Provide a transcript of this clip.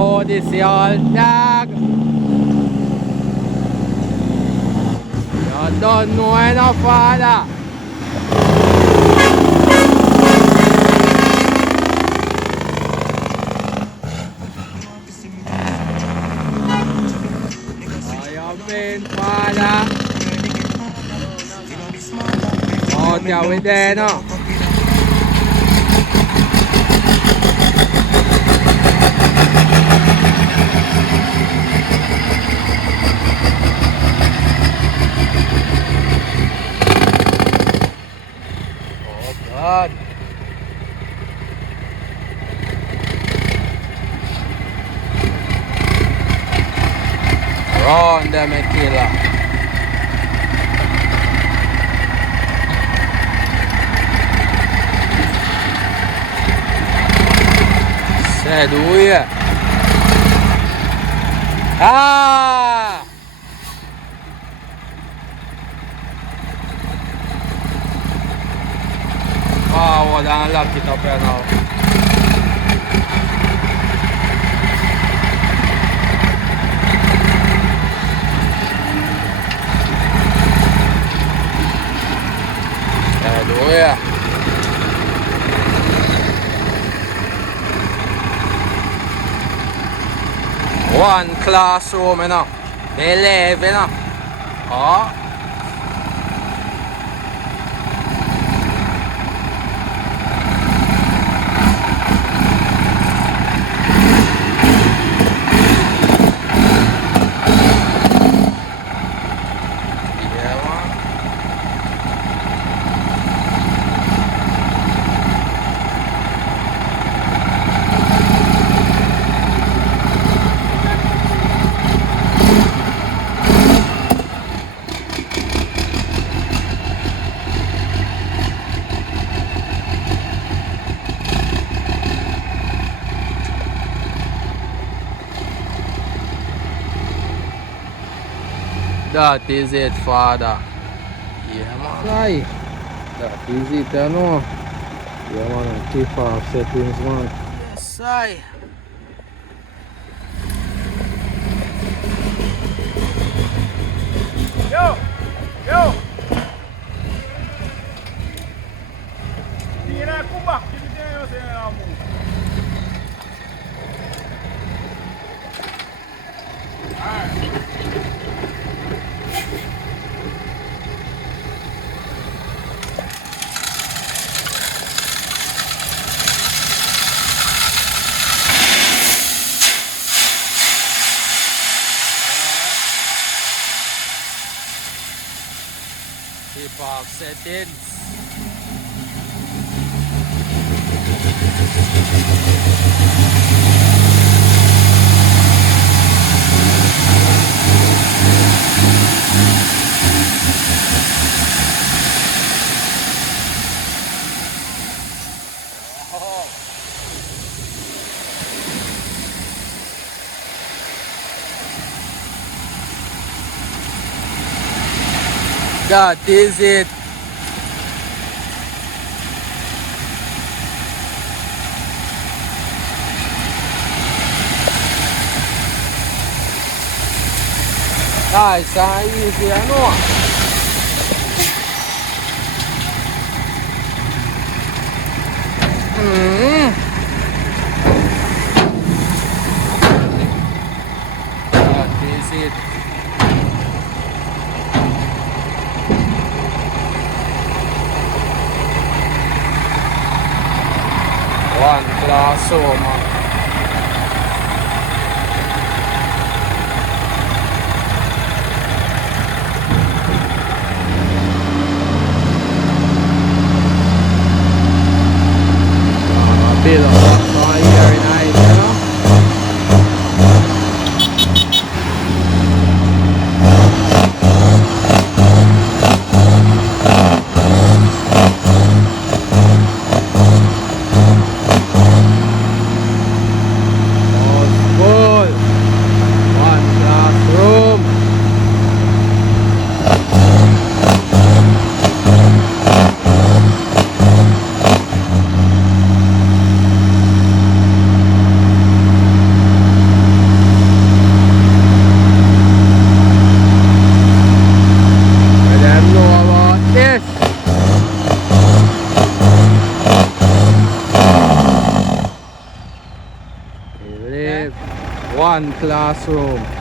Oh, this is all dog. You don't know enough, father. Oh, you mean, father? Oh, there we there now. God. Run them a killer. Said we. Ah! Forward and lock it up here now. Hallelujah. One classroom, you know. 11, you know. Oh. That is it, father. Yeah, man. Right. That is it, you know. Yeah, man. Keep off settings, man. Yes, I. Yo! Yo! Hindi na kubak. Hindi na yun sa mo. Keep off settings. That is it. Nice and easy, I know. That is it. One class man. Feel very nice, you know. one classroom.